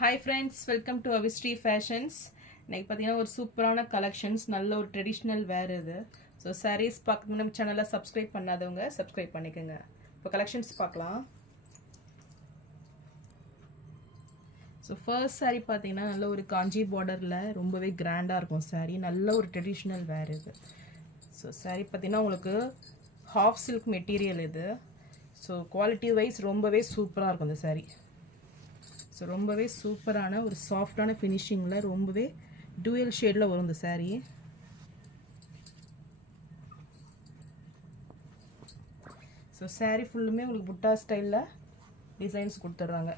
Hi friends, welcome to Avistry Fashions. இன்னைக்கு பார்த்தீங்கன்னா ஒரு சூப்பரான கலெக்ஷன்ஸ், நல்ல ஒரு ட்ரெடிஷ்னல் வேர் இது. ஸோ சாரீஸ் பார்க்க நம்ம சேனலை சப்ஸ்கிரைப் பண்ணாதவங்க சப்ஸ்கிரைப் பண்ணிக்கோங்க. இப்போ கலெக்ஷன்ஸ் பார்க்கலாம். ஸோ ஃபர்ஸ்ட் சாரீ பார்த்தீங்கன்னா நல்ல ஒரு காஞ்சி பார்டரில் ரொம்பவே கிராண்டாக இருக்கும் சாரீ. நல்ல ஒரு ட்ரெடிஷ்னல் வேர் இது. ஸோ சாரீ பார்த்தீங்கன்னா உங்களுக்கு ஹாஃப் சில்க் மெட்டீரியல் இது. ஸோ குவாலிட்டி வைஸ் ரொம்பவே சூப்பராக இருக்கும் இந்த சாரீ. ஸோ ரொம்பவே சூப்பரான ஒரு சாஃப்டான ஃபினிஷிங்கில் ரொம்பவே டூயல் ஷேடில் வரும் இந்த சாரீ. ஸோ சாரீ ஃபுல்லுமே உங்களுக்கு புட்டா ஸ்டைலில் டிசைன்ஸ் கொடுத்துட்றாங்க.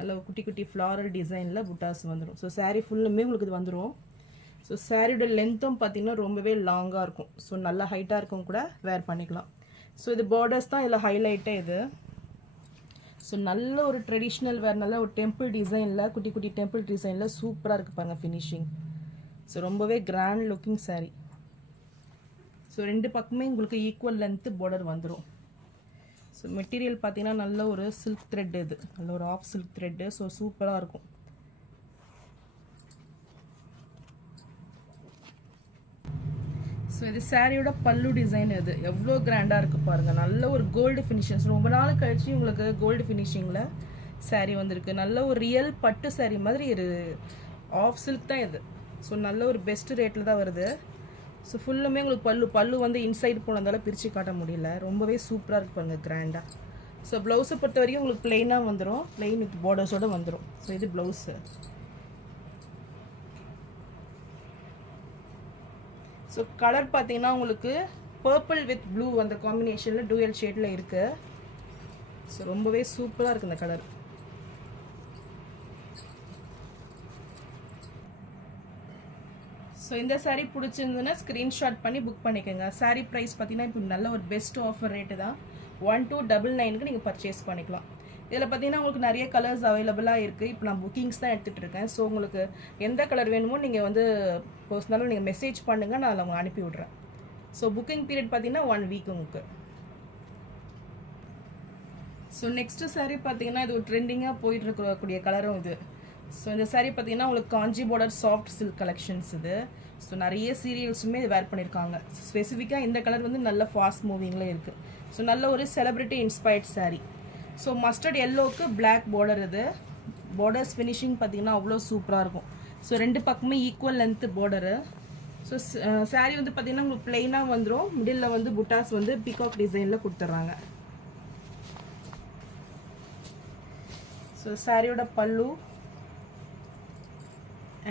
நல்ல குட்டி குட்டி ஃப்ளாரல் டிசைனில் புட்டாஸ் வந்துடும். ஸோ சாரீ ஃபுல்லுமே உங்களுக்கு இது வந்துடும். ஸோ சாரியோட லென்த்தும் பார்த்திங்கன்னா ரொம்பவே லாங்காக இருக்கும். ஸோ நல்லா ஹைட்டாக இருக்கும் கூட வேர் பண்ணிக்கலாம். ஸோ இது பார்டர்ஸ் தான் இதில் ஹைலைட்டே இது. ஸோ நல்ல ஒரு ட்ரெடிஷ்னல் வேர், நல்ல ஒரு டெம்பிள் டிசைனில், குட்டி குட்டி டெம்பிள் டிசைனில் சூப்பராக இருக்குது பாருங்கள் ஃபினிஷிங். ஸோ ரொம்பவே கிராண்ட் லுக்கிங் சாரீ. ஸோ ரெண்டு பக்கமே உங்களுக்கு ஈக்குவல் லென்த்து பார்டர் வந்துடும். ஸோ மெட்டீரியல் பார்த்தீங்கன்னா நல்ல ஒரு சில்க் த்ரெட், இது நல்ல ஒரு ஆஃப் சில்க் த்ரெட்டு. ஸோ சூப்பராக இருக்கும். ஸோ இது சாரியோட பல்லு டிசைன். இது எவ்வளோ கிராண்டாக இருக்குது பாருங்கள். நல்ல ஒரு கோல்டு ஃபினிஷிங்ஸ், ரொம்ப நாள் கழிச்சு உங்களுக்கு கோல்டு ஃபினிஷிங்கில் சாரீ வந்திருக்கு. நல்ல ஒரு ரியல் பட்டு சாரீ மாதிரி இது. ஆஃப் சில்க் தான் இது. ஸோ நல்ல ஒரு பெஸ்ட் ரேட்டில் தான் வருது. ஸோ ஃபுல்லுமே உங்களுக்கு பல்லு வந்து இன்சைடு போனதால பிரித்து காட்ட முடியல. ரொம்பவே சூப்பராக இருக்கு பாருங்கள், கிராண்டாக. ஸோ ப்ளவுஸை பொறுத்த வரைக்கும் உங்களுக்கு பிளெயினாக வந்துடும், பிளெயின் வித் பார்டர்ஸோடு வந்துடும். ஸோ இது ப்ளவுஸு. ஸோ கலர் பார்த்தீங்கன்னா உங்களுக்கு பர்பிள் வித் ப்ளூ அந்த காம்பினேஷனில் டூயல் ஷேடில் இருக்குது. ஸோ ரொம்பவே சூப்பராக இருக்குது இந்த கலர். ஸோ இந்த சாரீ பிடிச்சிருந்ததுன்னா ஸ்க்ரீன்ஷாட் பண்ணி புக் பண்ணிக்கோங்க. சாரீ ப்ரைஸ் பார்த்தீங்கன்னா இப்போ நல்ல ஒரு பெஸ்ட் ஆஃபர் ரேட்டு தான். 1299க்கு நீங்கள் பர்ச்சேஸ் பண்ணிக்கலாம். இதில் பார்த்தீங்கன்னா உங்களுக்கு நிறைய கலர்ஸ் அவைலபிளாக இருக்குது. இப்போ நான் புக்கிங்ஸ் தான் எடுத்துகிட்டு இருக்கேன். ஸோ உங்களுக்கு எந்த கலர் வேணுமோ நீங்கள் வந்து பர்சனலாக நீங்கள் மெசேஜ் பண்ணுங்கள், நான் அவங்க அனுப்பி விட்றேன். ஸோ புக்கிங் பீரியட் பார்த்தீங்கன்னா 1 வீக் உங்களுக்கு. ஸோ நெக்ஸ்ட்டு சாரீ பார்த்தீங்கன்னா இது ஒரு ட்ரெண்டிங்காக போயிட்டு இருக்கக்கூடிய கலரும் இது. ஸோ இந்த சாரீ பார்த்தீங்கன்னா உங்களுக்கு காஞ்சி பார்டர் சாஃப்ட் சில்க் கலெக்ஷன்ஸ் இது. ஸோ நிறைய சீரியல்ஸுமே இது வேர் பண்ணியிருக்காங்க. ஸ்பெசிஃபிக்காக இந்த கலர் வந்து நல்ல ஃபாஸ்ட் மூவிங்கில் இருக்குது. ஸோ நல்ல ஒரு celebrity inspired sari. So mustard எல்லோவுக்கு பிளாக் பார்டர் இது. பார்டர்ஸ் ஃபினிஷிங் பார்த்தீங்கன்னா அவ்வளோ சூப்பராக இருக்கும். ஸோ ரெண்டு பக்கமே equal length border. So sari வந்து பார்த்தீங்கன்னா உங்களுக்கு பிளெயினாக வந்துடும். மிடில் வந்து புட்டாஸ் வந்து பீகாக் டிசைனில் கொடுத்துட்றாங்க. ஸோ சாரியோட பல்லு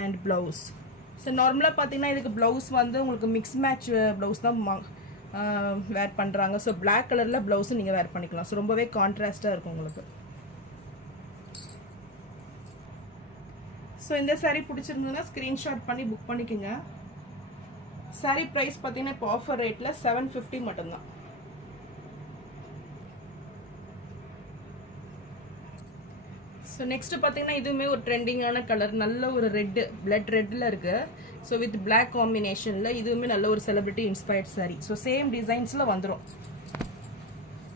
அண்ட் ப்ளவுஸ். ஸோ நார்மலாக பார்த்தீங்கன்னா இதுக்கு ப்ளவுஸ் வந்து உங்களுக்கு மிக்ஸ் மேட்ச் ப்ளவுஸ் தான் வேர் பண்ணுறாங்க. ஸோ பிளாக் கலரில் ப்ளவுஸும் நீங்கள் வேர் பண்ணிக்கலாம். ஸோ ரொம்பவே கான்ட்ராஸ்டாக இருக்கும் உங்களுக்கு. ஸோ இந்த சாரீ பிடிச்சிருந்ததுன்னா ஸ்க்ரீன்ஷாட் பண்ணி புக் பண்ணிக்கோங்க. சாரீ ப்ரைஸ் பார்த்தீங்கன்னா இப்போ ஆஃபர் ரேட்டில் 750 மட்டும்தான். ஸோ நெக்ஸ்ட் பார்த்தீங்கன்னா இதுவுமே ஒரு ட்ரெண்டிங்கான கலர், நல்ல ஒரு ரெட்டு, பிளட் ரெட்டில் இருக்குது. ஸோ வித் பிளாக் காம்பினேஷனில் இதுவுமே நல்ல ஒரு celebrity inspired sari. So same டிசைன்ஸில் வந்துடும்.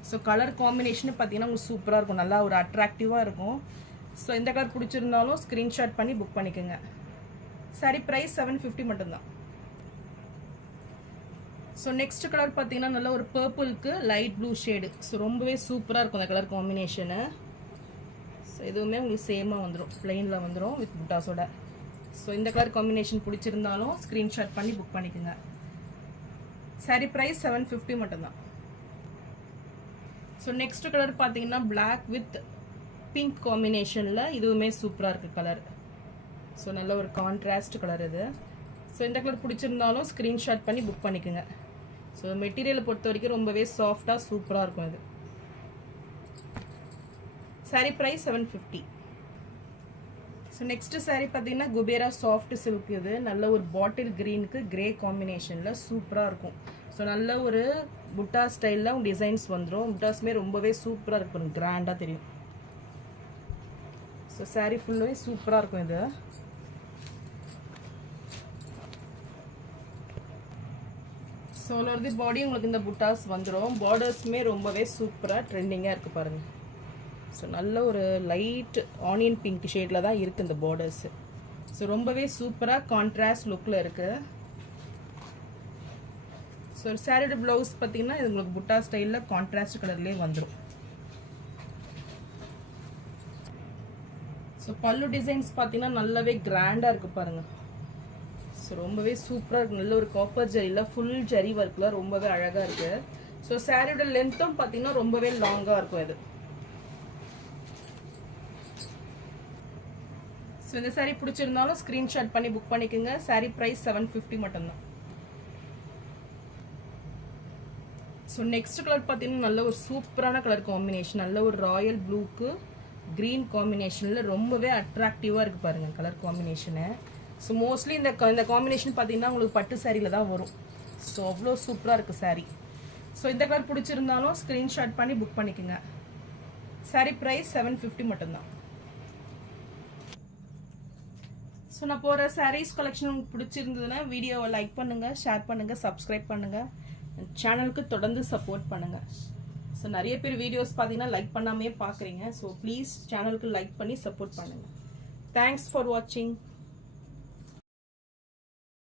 ஸோ கலர் காம்பினேஷன் பார்த்தீங்கன்னா உங்களுக்கு சூப்பராக இருக்கும், நல்லா ஒரு அட்ராக்டிவாக இருக்கும். ஸோ இந்த கலர் பிடிச்சிருந்தாலும் ஸ்க்ரீன்ஷாட் பண்ணி புக் பண்ணிக்கோங்க. சாரீ ப்ரைஸ் 750 மட்டும்தான். ஸோ நெக்ஸ்ட் கலர் பார்த்தீங்கன்னா நல்ல ஒரு பர்பிளுக்கு லைட் ப்ளூ ஷேடு. ஸோ ரொம்பவே சூப்பராக இருக்கும் அந்த கலர் காம்பினேஷனு. ஸோ இதுவுமே உங்களுக்கு சேமாக வந்துடும், பிளெயினில் வந்துடும் வித் புட்டாஸோட. ஸோ இந்த கலர் காம்பினேஷன் பிடிச்சிருந்தாலும் ஸ்க்ரீன்ஷாட் பண்ணி புக் பண்ணிக்கோங்க. சாரீ ப்ரைஸ் 750 மட்டும்தான். ஸோ நெக்ஸ்ட் கலர் பார்த்தீங்கன்னா பிளாக் வித் பிங்க் காம்பினேஷனில் இதுவுமே சூப்பராக இருக்குது கலர். ஸோ நல்ல ஒரு கான்ட்ராஸ்ட் கலர் இது. ஸோ இந்த கலர் பிடிச்சிருந்தாலும் ஸ்க்ரீன்ஷாட் பண்ணி புக் பண்ணிக்கோங்க. ஸோ மெட்டீரியலை பொறுத்த வரைக்கும் ரொம்பவே சாஃப்டாக சூப்பராக இருக்கும் இது. Sari price 750. So next sari பார்த்தீங்கன்னா குபேரா சாஃப்ட் சில்க். இது நல்ல ஒரு பாட்டில் க்ரீனுக்கு கிரே காம்பினேஷனில் சூப்பராக இருக்கும். ஸோ நல்ல ஒரு புட்டா ஸ்டைலில் டிசைன்ஸ் வந்துடும். புட்டாஸுமே ரொம்பவே சூப்பராக இருக்கும், கிராண்டாக தெரியும். ஸோ சாரீ ஃபுல்லாகவே சூப்பராக இருக்கும் இது. ஸோ ஒரு பாடி உங்களுக்கு இந்த புட்டாஸ் வந்துடும். பார்டர்ஸுமே ரொம்பவே சூப்பராக ட்ரெண்டிங்காக இருக்குது பாருங்கள். ஸோ நல்ல ஒரு லைட் ஆனியன் பிங்க் ஷேடில் தான் இருக்குது இந்த பார்டர்ஸு. ஸோ ரொம்பவே சூப்பராக கான்ட்ராஸ்ட் லுக்கில் இருக்குது. ஸோ சாரியோட ப்ளவுஸ் பார்த்தீங்கன்னா இது உங்களுக்கு புட்டா ஸ்டைலில் கான்ட்ராஸ்ட் கலர்லேயே வந்துடும். ஸோ பல்லு டிசைன்ஸ் பார்த்தீங்கன்னா நல்லாவே கிராண்டாக இருக்குது பாருங்கள். ஸோ ரொம்பவே சூப்பராக இருக்குது. நல்ல ஒரு காப்பர் ஜரியில் ஃபுல் ஜரி ஒர்க்கில் ரொம்பவே அழகாக இருக்குது. ஸோ சாரியோட லென்த்தும் பார்த்தீங்கன்னா ரொம்பவே லாங்காக இருக்கும் இது. ஸோ இந்த சாரீ பிடிச்சிருந்தாலும் ஸ்க்ரீன்ஷாட் பண்ணி புக் பண்ணிக்கோங்க. சாரீ ப்ரைஸ் 750 மட்டும்தான். ஸோ நெக்ஸ்ட் கலர் பார்த்தீங்கன்னா நல்ல ஒரு சூப்பரான கலர் காம்பினேஷன். நல்ல ஒரு ராயல் ப்ளூக்கு க்ரீன் காம்பினேஷனில் ரொம்பவே அட்ராக்டிவாக இருக்குது பாருங்கள் கலர் காம்பினேஷனு. ஸோ மோஸ்ட்லி இந்த காம்பினேஷன் பார்த்தீங்கன்னா உங்களுக்கு பட்டு சாரியில் தான் வரும். ஸோ அவ்வளோ சூப்பராக இருக்குது சாரீ. ஸோ இந்த கலர் பிடிச்சிருந்தாலும் ஸ்க்ரீன்ஷாட் பண்ணி புக் பண்ணிக்கோங்க. சாரீ ப்ரைஸ் 750 மட்டும்தான். ஸோ நான் போகிற சாரீஸ் கலெக்ஷன் உங்களுக்கு பிடிச்சிருந்ததுன்னா வீடியோவை லைக் பண்ணுங்கள், ஷேர் பண்ணுங்கள், சப்ஸ்கிரைப் பண்ணுங்கள், சேனலுக்கு தொடர்ந்து சப்போர்ட் பண்ணுங்கள். ஸோ நிறைய பேர் வீடியோஸ் பார்த்தீங்கன்னா லைக் பண்ணாமே பார்க்குறீங்க. ஸோ ப்ளீஸ் சேனலுக்கு லைக் பண்ணி சப்போர்ட் பண்ணுங்கள். தேங்க்ஸ் ஃபார் வாட்சிங்.